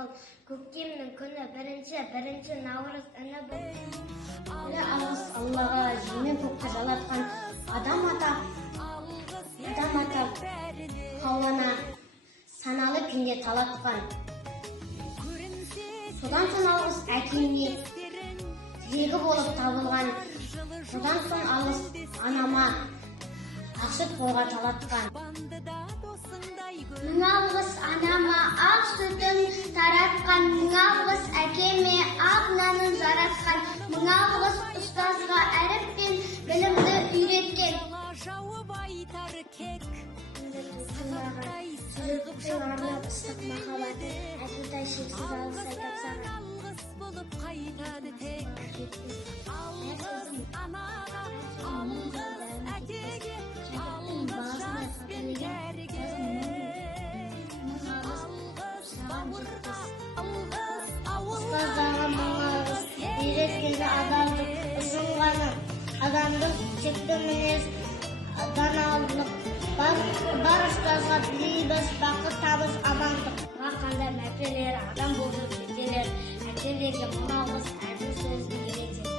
бол. Көктемнің күні бірінші наурыз үні бұл. Алғыс Аллаға жер көкті жалатқан адам ата Хауаны саналы күнде талатқан. Содан соң алғыс әкеме тірегі болып табылған. Содан соң алғыс анама ақсұт қолға талатқан. Мың алғыс анама ақ сүтін таратқан. Мың алғыс әкеме ақ нанын жаратқан. Мың алғыс ұстазға әріп пен білімді үйреткен. Жүректің арнап ыстық махаббат, әкетай шексіз алғыс айтып саған. Ұстаздағы мың алғыс, үйреткені адалдық, ұсынғаны адамдық, текті мінез, даналдық. Бар ұстазға тілейміз бақыт, табыс, амандық. Қандай мәртелер, адам болып жетелер, әкелерге мың алғыс, әрбір сөзін үйретеді.